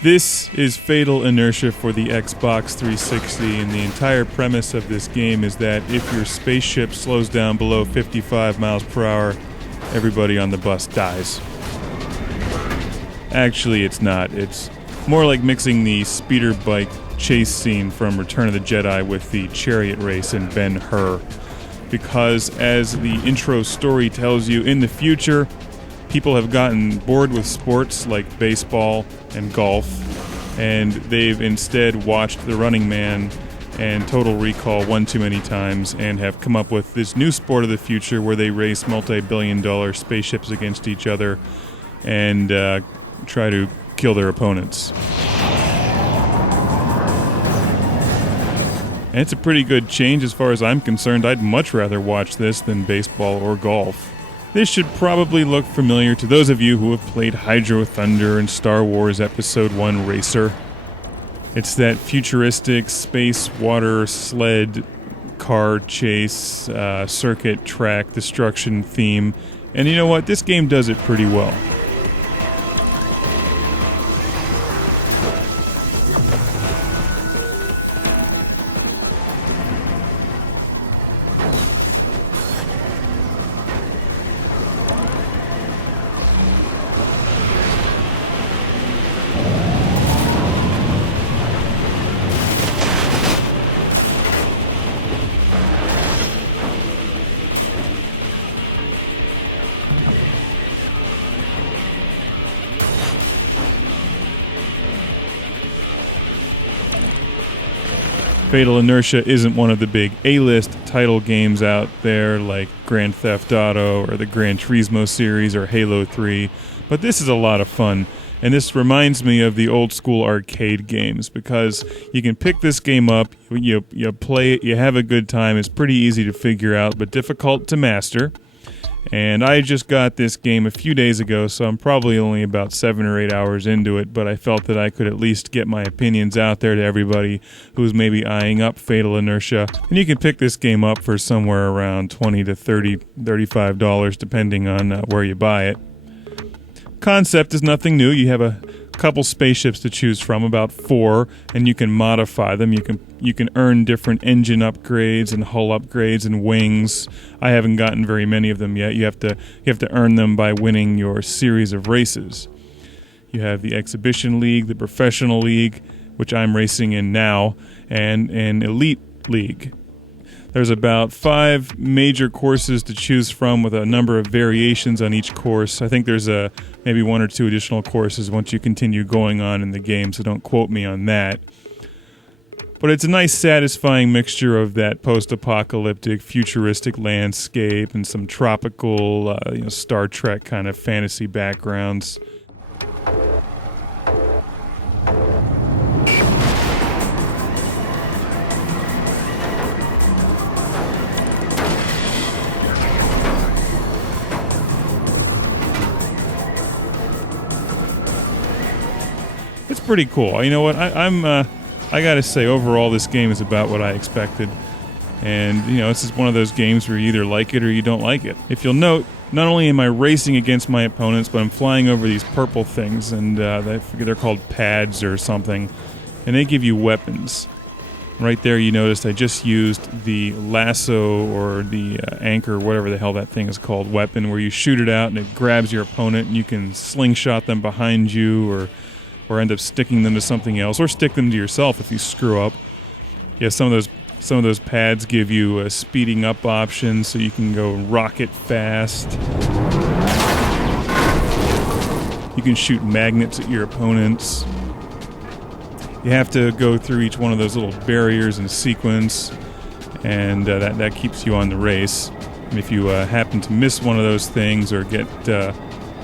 This is Fatal Inertia for the Xbox 360, and the entire premise of this game is that if your spaceship slows down below 55 miles per hour, everybody on the bus dies. Actually, it's not. It's more like mixing the speeder bike chase scene from Return of the Jedi with the chariot race in Ben-Hur. Because as the intro story tells you, in the future, people have gotten bored with sports like baseball and golf, and they've instead watched The Running Man and Total Recall one too many times and have come up with this new sport of the future where they race multi-billion-dollar spaceships against each other and try to kill their opponents. And it's a pretty good change as far as I'm concerned. I'd much rather watch this than baseball or golf. This should probably look familiar to those of you who have played Hyrdo Thunder and Star Wars Episode 1 Racer. It's that futuristic space water sled car chase circuit track destruction theme. And you know what? This game does it pretty well. Fatal Inertia isn't one of the big A-list title games out there like Grand Theft Auto or the Gran Turismo series or Halo 3, but this is a lot of fun, and this reminds me of the old school arcade games because you can pick this game up, you play it, you have a good time, it's pretty easy to figure out but difficult to master. And I just got this game a few days ago, so I'm probably only about 7 or 8 hours into it, but I felt that I could at least get my opinions out there to everybody who's maybe eyeing up Fatal Inertia. And you can pick this game up for somewhere around $20 to $35, depending on where you buy it. Concept is nothing new. You have a couple spaceships to choose from, about 4, and you can modify them. You can earn different engine upgrades and hull upgrades and wings. I haven't gotten very many of them yet. You have to earn them by winning your series of races. You have the Exhibition League, the Professional League, which I'm racing in now, and an Elite League. There's about 5 major courses to choose from with a number of variations on each course. I think there's maybe 1 or 2 additional courses once you continue going on in the game, so don't quote me on that. But it's a nice, satisfying mixture of that post-apocalyptic, futuristic landscape and some tropical, Star Trek kind of fantasy backgrounds. It's pretty cool. You know what? I gotta say, overall, this game is about what I expected. And, it's just one of those games where you either like it or you don't like it. If you'll note, not only am I racing against my opponents, but I'm flying over these purple things, and they're called pads or something, and they give you weapons. Right there, you noticed I just used the lasso or the anchor, whatever the hell that thing is called, weapon, where you shoot it out and it grabs your opponent, and you can slingshot them behind you, or end up sticking them to something else, or stick them to yourself if you screw up. Yeah, some of those pads give you speeding up options, so you can go rocket fast. You can shoot magnets at your opponents. You have to go through each one of those little barriers in sequence, and that keeps you on the race. And if you happen to miss one of those things or get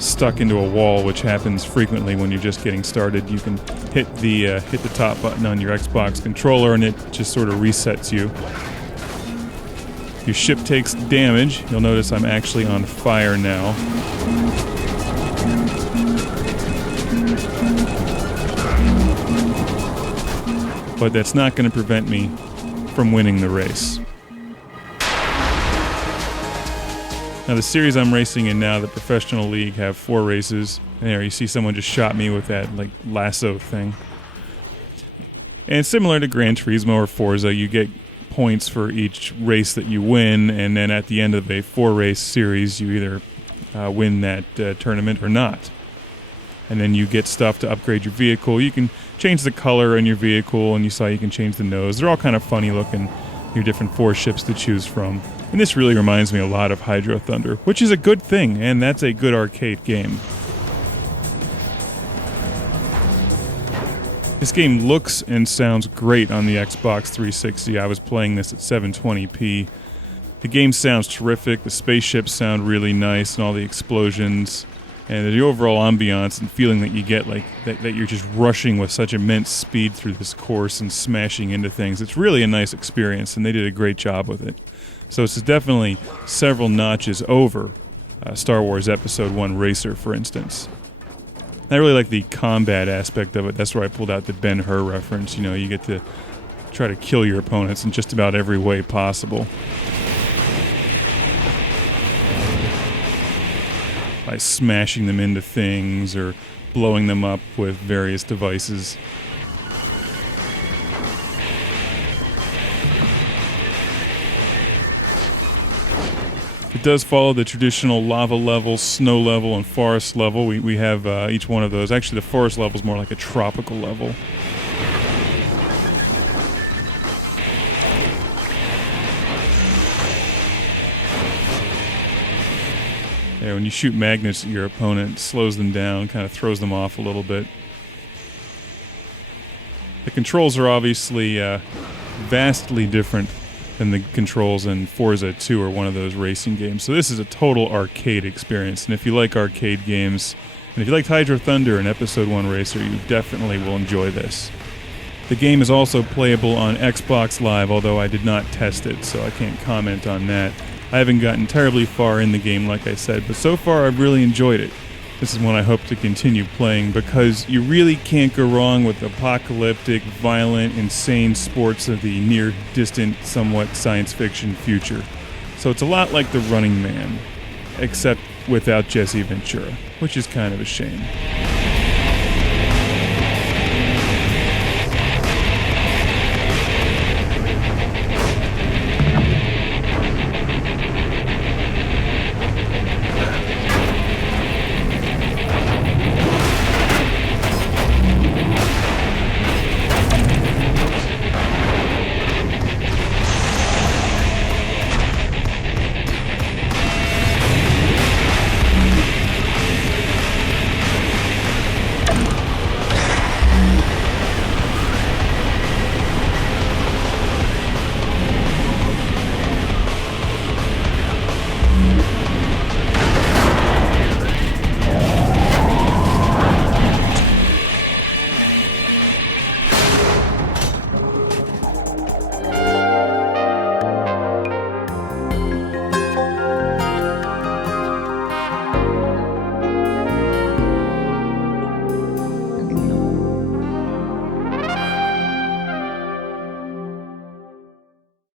stuck into a wall, which happens frequently when you're just getting started, you can hit the top button on your Xbox controller and it just sort of resets you. Your ship takes damage. You'll notice I'm actually on fire now. But that's not going to prevent me from winning the race. Now the series I'm racing in now, the Professional League, have 4 races. And there you see someone just shot me with that like lasso thing. And similar to Gran Turismo or Forza, you get points for each race that you win, and then at the end of a 4-race series, you either win that tournament or not. And then you get stuff to upgrade your vehicle. You can change the color on your vehicle, and you saw you can change the nose. They're all kind of funny looking, your different 4 ships to choose from. And this really reminds me a lot of Hyrdo Thunder, which is a good thing, and that's a good arcade game. This game looks and sounds great on the Xbox 360. I was playing this at 720p. The game sounds terrific. The spaceships sound really nice, and all the explosions, and the overall ambiance and feeling that you get, like that you're just rushing with such immense speed through this course and smashing into things. It's really a nice experience, and they did a great job with it. So it's definitely several notches over Star Wars Episode 1 Racer, for instance. I really like the combat aspect of it. That's where I pulled out the Ben-Hur reference. You know, you get to try to kill your opponents in just about every way possible. By smashing them into things or blowing them up with various devices. It does follow the traditional lava level, snow level, and forest level. We have each one of those. Actually, the forest level is more like a tropical level. Yeah, when you shoot magnets at your opponent, it slows them down, kind of throws them off a little bit. The controls are obviously vastly different than the controls in Forza 2 or one of those racing games. So this is a total arcade experience. And if you like arcade games, and if you liked Hyrdo Thunder and Episode 1 Racer, you definitely will enjoy this. The game is also playable on Xbox Live, although I did not test it, so I can't comment on that. I haven't gotten terribly far in the game, like I said, but so far I've really enjoyed it. This is one I hope to continue playing because you really can't go wrong with apocalyptic, violent, insane sports of the near, distant, somewhat science fiction future. So it's a lot like The Running Man, except without Jesse Ventura, which is kind of a shame.